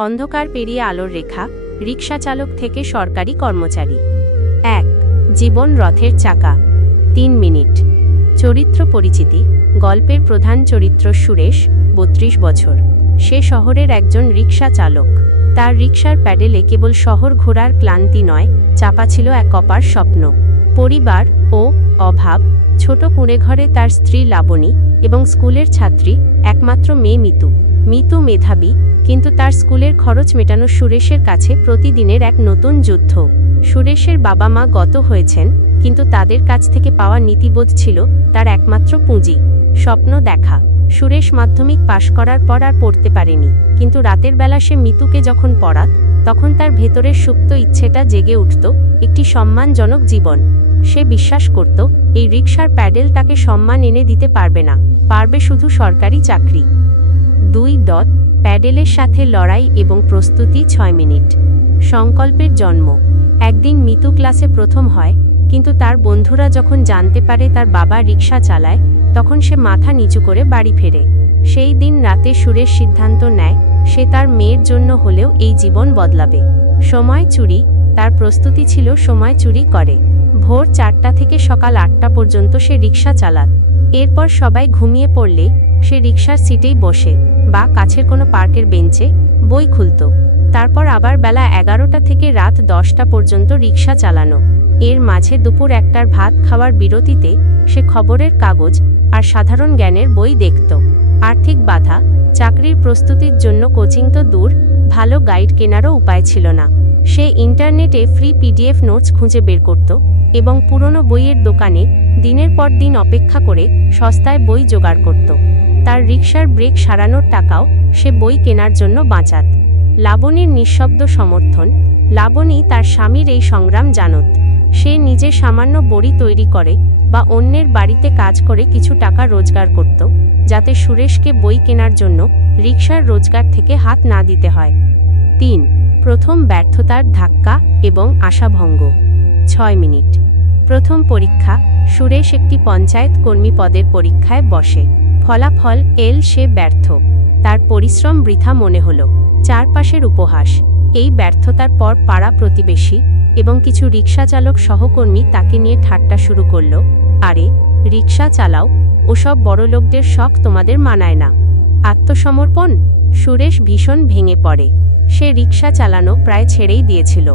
অন্ধকার পেরিয়ে আলোর রেখা, রিকশা চালক থেকে সরকারি কর্মচারী। 1. জীবন রথের চাকা। 3 মিনিট। চরিত্র পরিচিতি। গল্পের প্রধান চরিত্র সুরেশ, 32 বছর। সে শহরের একজন রিকশা চালক। তার রিকশার প্যাডেলে কেবল শহর ঘোরার ক্লান্তি নয়, চাপা ছিল এক অপার স্বপ্ন। পরিবার ও অভাব। ছোট কুঁড়েঘরে তার স্ত্রী লাবণী এবং স্কুলের ছাত্রী একমাত্র মেয়ে মিতু। মিতু মেধাবী, কিন্তু তার স্কুলের খরচ মেটানো সুরেশের কাছে প্রতিদিনের এক নতুন যুদ্ধ। সুরেশের বাবা মা গত হয়েছেন, কিন্তু তাদের কাছ থেকে পাওয়া নীতিবোধ ছিল তার একমাত্র পুঁজি। স্বপ্ন দেখা। সুরেশ মাধ্যমিক পাশ করার পর আর পড়তে পারেনি, কিন্তু রাতের বেলা সে মিতুকে যখন পড়াত, তখন তার ভেতরের সুপ্ত ইচ্ছেটা জেগে উঠত, একটি সম্মানজনক জীবন। সে বিশ্বাস করত এই রিকশার প্যাডেল তাকে সম্মান এনে দিতে পারবে না, পারবে শুধু সরকারি চাকরি। 2. প্যাডেলের সাথে লড়াই এবং প্রস্তুতি। 6 মিনিট। সংকল্পের জন্ম। একদিন মিতু ক্লাসে প্রথম হয়, কিন্তু তার বন্ধুরা যখন জানতে পারে তার বাবা রিকশা চালায়, তখন সে মাথা নিচু করে বাড়ি ফেরে। সেই দিন রাতে সুরেশ সিদ্ধান্ত নেয় সে তার মেয়ের জন্য হলেও এই জীবন বদলাবে। সময় চুরি। তার প্রস্তুতি ছিল সময় চুরি করে। ভোর 4টা থেকে সকাল 8টা পর্যন্ত সে রিকশা চালাত। এরপর সবাই ঘুমিয়ে পড়লে সে রিকশার সিটেই বসে বা কাছের কোনো পার্কের বেঞ্চে বই খুলত। তারপর আবার বেলা 11টা থেকে রাত 10টা পর্যন্ত রিকশা চালানো। এর মাঝে দুপুর 1টার ভাত খাওয়ার বিরতিতে সে খবরের কাগজ আর সাধারণ জ্ঞানের বই দেখত। আর্থিক বাধা। চাকরির প্রস্তুতির জন্য কোচিং তো দূর, ভালো গাইড কেনারও উপায় ছিল না। সে ইন্টারনেটে ফ্রি পিডিএফ নোটস খুঁজে বের করত এবং পুরনো বইয়ের দোকানে দিনের পর দিন অপেক্ষা করে সস্তায় বই জোগাড় করত। তার রিকশার ব্রেক সারানোর টাকাও সে বই কেনার জন্য বাঁচাত। লাবণীর নিঃশব্দ সমর্থন। লাবণী তার স্বামীর এই সংগ্রাম জানত। সে নিজে সামান্য বড়ি তৈরি করে বা অন্যের বাড়িতে কাজ করে কিছু টাকা রোজগার করত, যাতে সুরেশকে বই কেনার জন্য রিকশার রোজগার থেকে হাত না দিতে হয়। 3. প্রথম ব্যর্থতার ধাক্কা এবং আশাভঙ্গ। 6 মিনিট। প্রথম পরীক্ষা। সুরেশ একটি পঞ্চায়েত কর্মী পদের পরীক্ষায় বসে। ফলাফল এল, সে ব্যর্থ। তার পরিশ্রম বৃথা মনে হল। চারপাশের উপহাস। এই ব্যর্থতার পর পাড়া প্রতিবেশী এবং কিছু রিকশা চালক সহকর্মী তাকে নিয়ে ঠাট্টা শুরু করল। আরে, রিকশা চালাও, ওসব বড়লোকদের শখ তোমাদের মানায় না। আত্মসমর্পণ। সুরেশ ভীষণ ভেঙে পড়ে। সে রিকশা চালানো প্রায় ছেড়েই দিয়েছিল।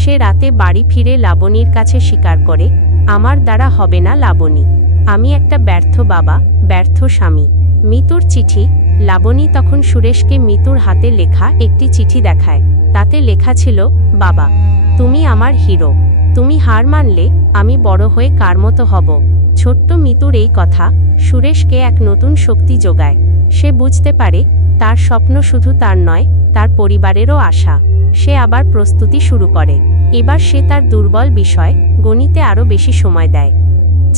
সে রাতে বাড়ি ফিরে লাবণীর কাছে স্বীকার করে, আমার দ্বারা হবে না লাবণী, আমি একটা ব্যর্থ বাবা, ব্যর্থ স্বামী। মিতুর চিঠি। লাবণী তখন সুরেশকে মিতুর হাতে লেখা একটি চিঠি দেখায়। তাতে লেখা ছিল, বাবা, তুমি আমার হিরো, তুমি হার মানলে আমি বড় হয়ে কার মতো হব। ছোট্ট মিতুর এই কথা সুরেশকে এক নতুন শক্তি যোগায়। সে বুঝতে পারে তার স্বপ্ন শুধু তার নয়, তার পরিবারেরও আশা। সে আবার প্রস্তুতি শুরু করে। এবার সে তার দুর্বল বিষয় গণিতে আরও বেশি সময় দেয়।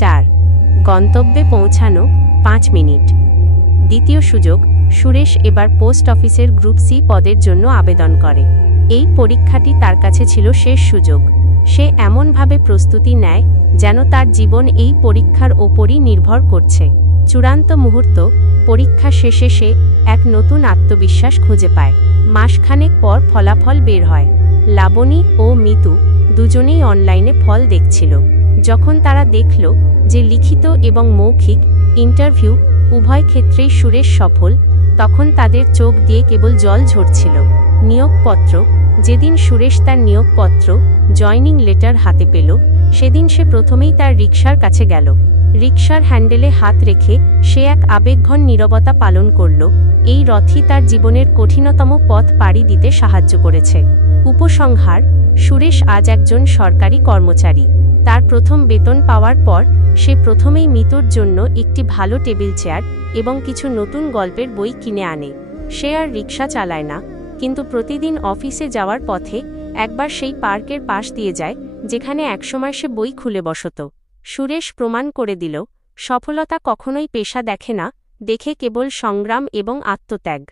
4. গন্তব্যে পৌঁছানো। 5 মিনিট। দ্বিতীয় সুযোগ। সুরেশ এবার পোস্ট অফিসের গ্রুপ সি পদের জন্য আবেদন করে। এই পরীক্ষাটি তার কাছে ছিল শেষ সুযোগ। সে এমনভাবে প্রস্তুতি নেয় যেন তার জীবন এই পরীক্ষার ওপরই নির্ভর করছে। চূড়ান্ত মুহূর্ত। পরীক্ষা শেষে সে এক নতুন আত্মবিশ্বাস খুঁজে পায়। মাসখানেক পর ফলাফল বের হয়। লাবণী ও মিতু দুজনেই অনলাইনে ফল দেখছিল। যখন তারা দেখল যে লিখিত এবং মৌখিক ইন্টারভিউ উভয় ক্ষেত্রেই সুরেশ সফল, তখন তাদের চোখ দিয়ে কেবল জল ঝরছিল। নিয়োগপত্র। যেদিন সুরেশ তার নিয়োগপত্র, জয়নিং লেটার হাতে পেল, সেদিন সে প্রথমেই তার রিকশার কাছে গেল। রিকশার হ্যান্ডেলে হাত রেখে সে এক আবেগঘন নীরবতা পালন করল। এই রথই তার জীবনের কঠিনতম পথ পাড়ি দিতে সাহায্য করেছে। উপসংহার। সুরেশ আজ একজন সরকারি কর্মচারী। তার প্রথম বেতন পাওয়ার পর সে প্রথমেই মিতুর জন্য একটি ভালো টেবিল চেয়ার এবং কিছু নতুন গল্পের বই কিনে আনে। সে আর রিকশা চালায় না, কিন্তু প্রতিদিন অফিসে যাওয়ার পথে একবার সেই পার্কের পাশ দিয়ে যায় যেখানে একসময় সে বই খুলে বসত। সুরেশ প্রমাণ করে দিল, সফলতা কখনোই পেশা দেখে না, দেখে কেবল সংগ্রাম এবং আত্মত্যাগ।